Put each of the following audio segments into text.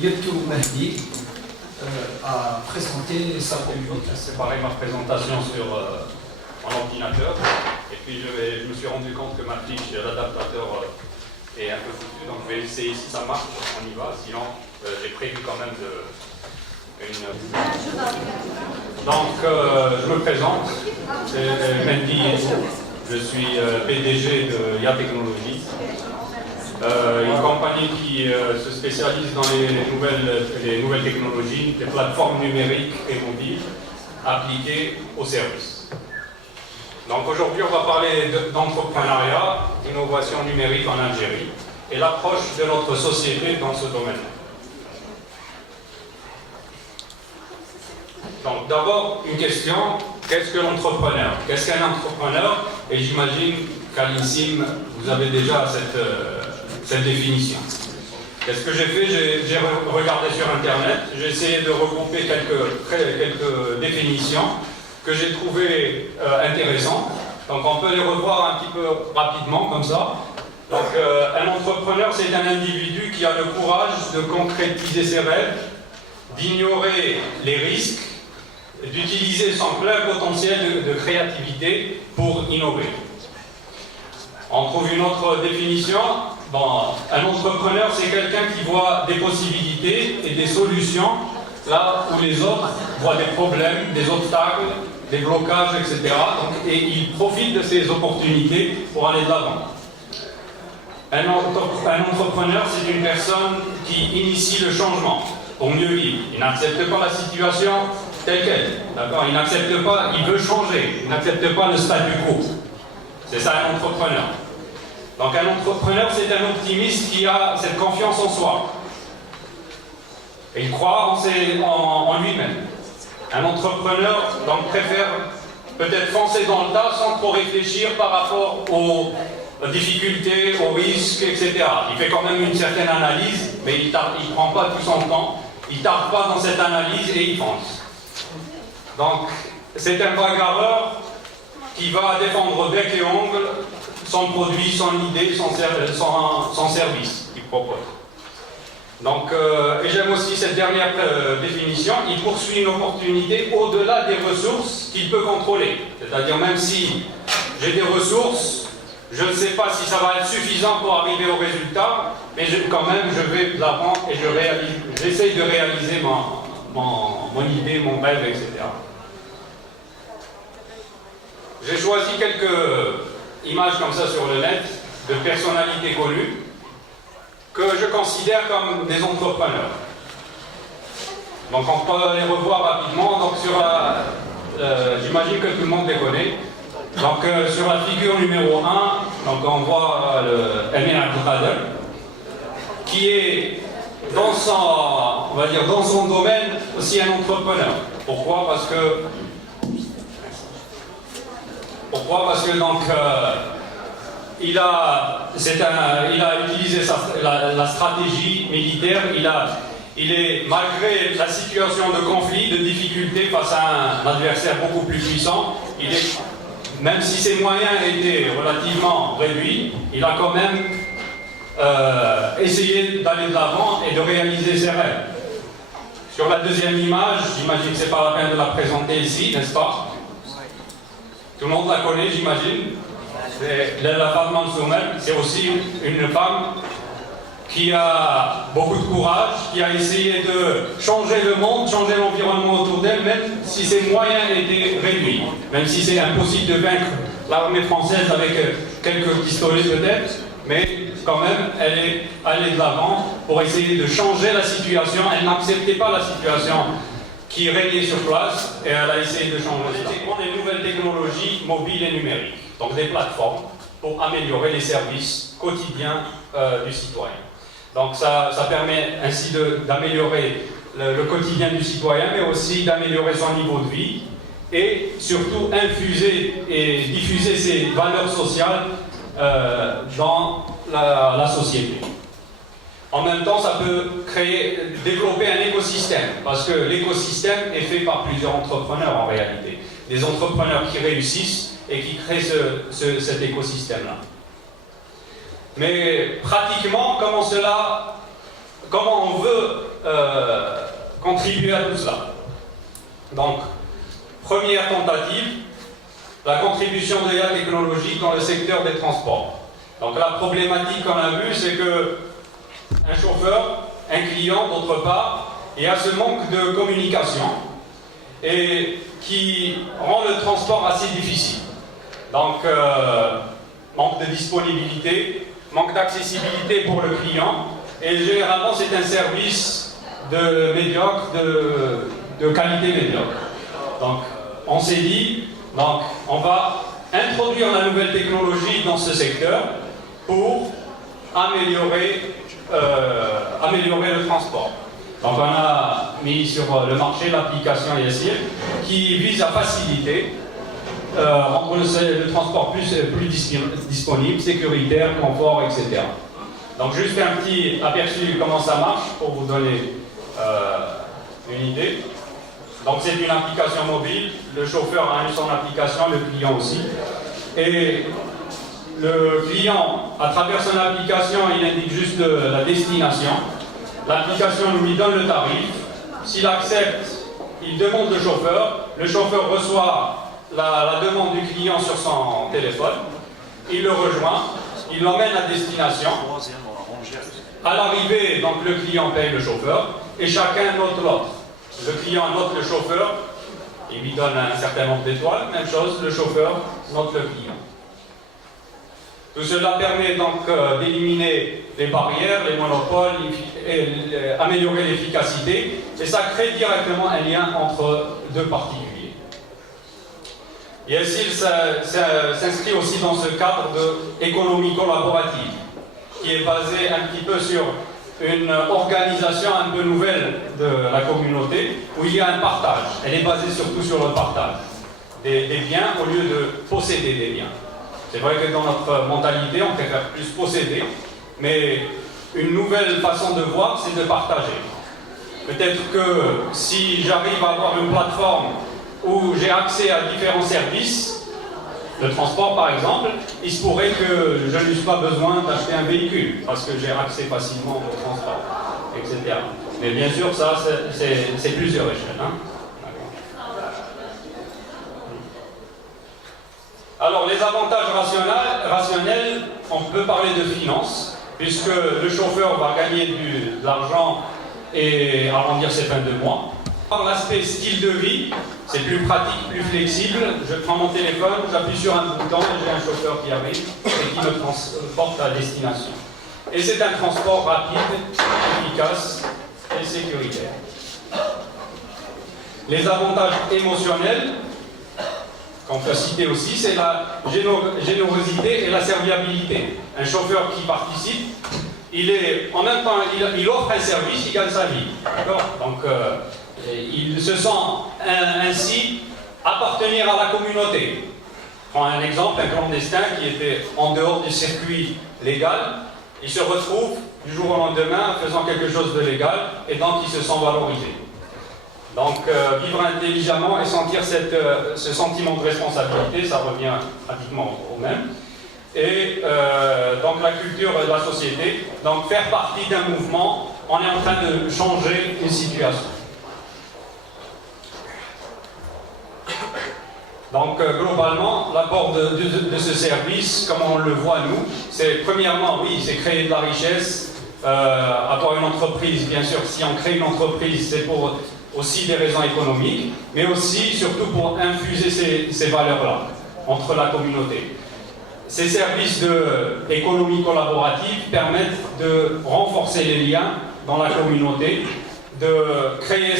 Yatou Mahdi a présenté sa communication. Séparer ma présentation sur mon ordinateur et puis je me suis rendu compte que ma fiche, l'adaptateur est un peu foutu, donc je vais essayer si ça marche, on y va, sinon j'ai prévu quand même Donc je me présente, c'est Mendy Yetou, je suis PDG de IA Technologies, une compagnie qui se spécialise dans les nouvelles technologies, les plateformes numériques et mobiles appliquées aux services. Donc aujourd'hui, on va parler d'entrepreneuriat, d'innovation numérique en Algérie et l'approche de notre société dans ce domaine. Donc d'abord, une question, qu'est-ce que l'entrepreneur? Qu'est-ce qu'un entrepreneur? Et j'imagine qu'à l'INSIM, vous avez déjà cette définition. Qu'est-ce que j'ai fait? J'ai regardé sur Internet, j'ai essayé de regrouper quelques définitions que j'ai trouvées intéressantes. Donc on peut les revoir un petit peu rapidement, comme ça. Donc un entrepreneur, c'est un individu qui a le courage de concrétiser ses rêves, d'ignorer les risques, d'utiliser son plein potentiel de créativité pour innover. On trouve une autre définition. Bon, un entrepreneur, c'est quelqu'un qui voit des possibilités et des solutions là où les autres voient des problèmes, des obstacles, des blocages, etc. Donc, et il profite de ces opportunités pour aller de l'avant. Un entrepreneur, c'est une personne qui initie le changement pour mieux vivre. Il n'accepte pas la situation telle qu'elle. D'accord? Il n'accepte pas, il veut changer. Il n'accepte pas le statu quo. C'est ça un entrepreneur. Donc un entrepreneur, c'est un optimiste qui a cette confiance en soi. Et il croit en lui-même. Un entrepreneur donc, préfère peut-être foncer dans le tas sans trop réfléchir par rapport aux difficultés, aux risques, etc. Il fait quand même une certaine analyse, mais il ne prend pas tout son temps, il ne tarde pas dans cette analyse et il fonce. Donc c'est un bagarreur qui va défendre bec et ongle son produit, son idée, son service qu'il propose. Donc, et j'aime aussi cette dernière définition, il poursuit une opportunité au-delà des ressources qu'il peut contrôler. C'est-à-dire même si j'ai des ressources, je ne sais pas si ça va être suffisant pour arriver au résultat, mais quand même je vais de l'avant et j'essaye de réaliser mon idée, mon rêve, etc. J'ai choisi quelques images comme ça sur le net de personnalités connues que je considère comme des entrepreneurs. Donc on peut les revoir rapidement. Donc j'imagine que tout le monde les connaît. Donc sur la figure numéro 1, donc on voit Emine Abdelkader, qui est dans son domaine aussi un entrepreneur. Pourquoi? Parce que donc il a utilisé la stratégie militaire. Malgré la situation de conflit, de difficulté face à un adversaire beaucoup plus puissant, même si ses moyens étaient relativement réduits, il a quand même essayé d'aller de l'avant et de réaliser ses rêves. Sur la deuxième image, j'imagine que ce n'est pas la peine de la présenter ici, n'est-ce pas? Tout le monde la connaît, j'imagine. C'est Leila Fatma Soumel. C'est aussi une femme qui a beaucoup de courage, qui a essayé de changer le monde, changer l'environnement autour d'elle, même si ses moyens étaient réduits. Même si c'est impossible de vaincre l'armée française avec quelques pistolets peut-être, mais quand même, elle est allée de l'avant pour essayer de changer la situation. Elle n'acceptait pas la situation qui régnait sur place et elle a essayé de changer ça. On a des nouvelles technologies mobiles et numériques, donc des plateformes pour améliorer les services quotidiens du citoyen. Donc ça permet ainsi d'améliorer le quotidien du citoyen, mais aussi d'améliorer son niveau de vie et surtout infuser et diffuser ces valeurs sociales dans la société. En même temps, ça peut développer un écosystème, parce que l'écosystème est fait par plusieurs entrepreneurs en réalité. Des entrepreneurs qui réussissent et qui créent cet écosystème-là. Mais pratiquement, comment on veut contribuer à tout cela. Donc, première tentative, la contribution de l'IA technologique dans le secteur des transports. Donc la problématique qu'on a vue, c'est que un chauffeur, un client d'autre part, il y a ce manque de communication et qui rend le transport assez difficile. Donc manque de disponibilité, manque d'accessibilité pour le client et généralement c'est un service de médiocre, de qualité médiocre. Donc on s'est dit, donc, on va introduire la nouvelle technologie dans ce secteur pour améliorer le transport. Donc on a mis sur le marché l'application YESIR qui vise à faciliter rendre le transport plus disponible, sécuritaire, confort, etc. Donc juste un petit aperçu de comment ça marche pour vous donner une idée. Donc c'est une application mobile, le chauffeur a son application, le client aussi. Et le client, à travers son application, il indique juste la destination. L'application lui donne le tarif. S'il accepte, il demande le chauffeur reçoit la demande du client sur son téléphone, il le rejoint, il l'emmène à destination. À l'arrivée, donc le client paye le chauffeur et chacun note l'autre. Le client note le chauffeur, il lui donne un certain nombre d'étoiles, même chose, le chauffeur note le client. Tout cela permet donc d'éliminer les barrières, les monopoles, et améliorer l'efficacité, et ça crée directement un lien entre deux particuliers. YESIR s'inscrit aussi dans ce cadre d'économie collaborative, qui est basé un petit peu sur une organisation un peu nouvelle de la communauté, où il y a un partage. Elle est basée surtout sur le partage des biens au lieu de posséder des biens. C'est vrai que dans notre mentalité, on préfère plus posséder, mais une nouvelle façon de voir, c'est de partager. Peut-être que si j'arrive à avoir une plateforme où j'ai accès à différents services, le transport par exemple, il se pourrait que je n'ai pas besoin d'acheter un véhicule parce que j'ai accès facilement au transport, etc. Mais bien sûr, ça, c'est plusieurs échelles. Hein. Alors, les avantages rationnels, on peut parler de finances, puisque le chauffeur va gagner de l'argent et arrondir ses fins de mois. Par l'aspect style de vie, c'est plus pratique, plus flexible. Je prends mon téléphone, j'appuie sur un bouton et j'ai un chauffeur qui arrive et qui me transporte à destination. Et c'est un transport rapide, efficace et sécuritaire. Les avantages émotionnels, qu'on peut citer aussi, c'est la générosité et la serviabilité. Un chauffeur qui participe, en même temps, il offre un service, il gagne sa vie. D'accord ? Donc, il se sent ainsi appartenir à la communauté. Je prends un exemple, un clandestin qui était en dehors du circuit légal, il se retrouve du jour au lendemain faisant quelque chose de légal et donc il se sent valorisé. Donc vivre intelligemment et sentir ce sentiment de responsabilité, ça revient pratiquement au même. Et donc la culture de la société, donc faire partie d'un mouvement, on est en train de changer une situation. Donc globalement, l'apport de ce service, comme on le voit nous, c'est premièrement, oui, c'est créer de la richesse, avoir une entreprise, bien sûr, si on crée une entreprise, c'est pour aussi des raisons économiques, mais aussi, surtout pour infuser ces valeurs-là entre la communauté. Ces services d'économie collaborative permettent de renforcer les liens dans la communauté, de créer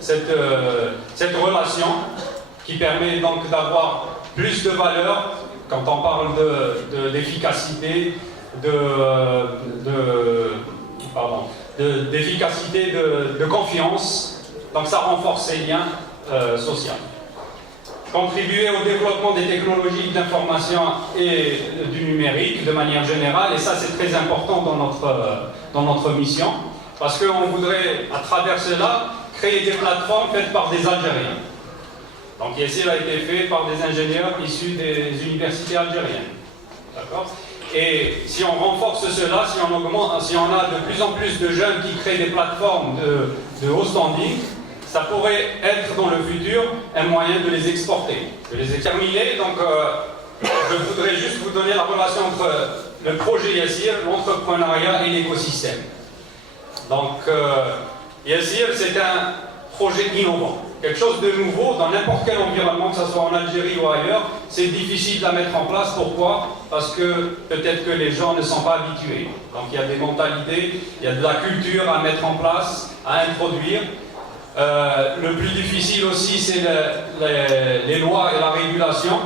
cette relation qui permet donc d'avoir plus de valeur quand on parle d'efficacité, d'efficacité, de confiance. Donc ça renforce ces liens sociaux. Contribuer au développement des technologies d'information et du numérique de manière générale, et ça c'est très important dans notre mission, parce qu'on voudrait, à travers cela, créer des plateformes faites par des Algériens. Donc YESIR a été fait par des ingénieurs issus des universités algériennes. D'accord ? Et si on renforce cela, si on a de plus en plus de jeunes qui créent des plateformes de haut standing, ça pourrait être dans le futur un moyen de les exporter, de les terminer. Donc, je voudrais juste vous donner la relation entre le projet Yassir, l'entrepreneuriat et l'écosystème. Donc, Yassir, c'est un projet innovant, quelque chose de nouveau dans n'importe quel environnement, que ce soit en Algérie ou ailleurs. C'est difficile de la mettre en place. Pourquoi? Parce que peut-être que les gens ne sont pas habitués. Donc, il y a des mentalités, il y a de la culture à mettre en place, à introduire. Le plus difficile aussi, c'est les lois et la régulation.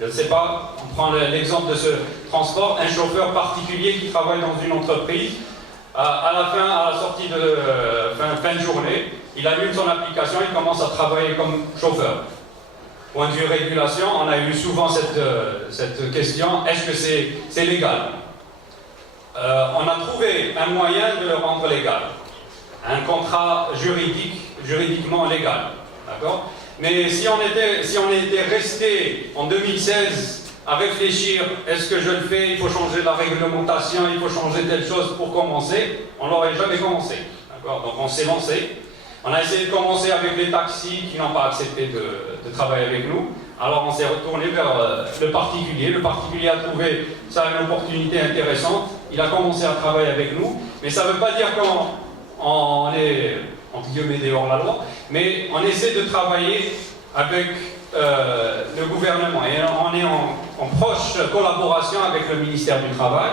Je ne sais pas, on prend l'exemple de ce transport, un chauffeur particulier qui travaille dans une entreprise, à la sortie de fin de journée, il allume son application, il commence à travailler comme chauffeur. Point de vue régulation, on a eu souvent cette question, est-ce que c'est légal? On a trouvé un moyen de le rendre légal. Un contrat juridiquement légal, d'accord? Mais si on était resté en 2016 à réfléchir, est-ce que je le fais, il faut changer la réglementation, il faut changer telle chose pour commencer, on n'aurait jamais commencé, d'accord? Donc on s'est lancé, on a essayé de commencer avec les taxis qui n'ont pas accepté de travailler avec nous, alors on s'est retourné vers le particulier a trouvé ça une opportunité intéressante, il a commencé à travailler avec nous, mais ça ne veut pas dire qu'on est, entre guillemets, dehors la loi, mais on essaie de travailler avec le gouvernement et on est en proche collaboration avec le ministère du Travail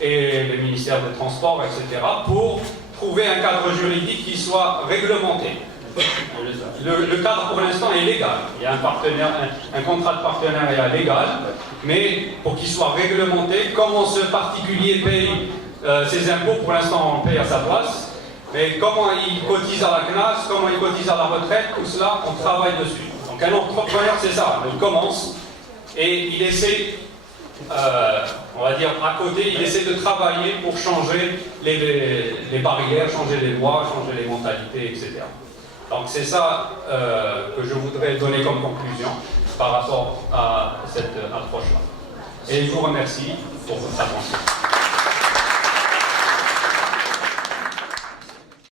et le ministère des Transports, etc., pour trouver un cadre juridique qui soit réglementé. Le cadre pour l'instant est légal, il y a un contrat de partenariat légal, mais pour qu'il soit réglementé, comment ce particulier paye ses impôts, pour l'instant on paye à sa place. Mais comment il cotise à la CNAS, comment il cotise à la retraite, tout cela, on travaille dessus. Donc un entrepreneur, c'est ça, il commence et il essaie, on va dire à côté, il essaie de travailler pour changer les barrières, changer les lois, changer les mentalités, etc. Donc c'est ça que je voudrais donner comme conclusion par rapport à cette approche-là. Et je vous remercie pour votre attention.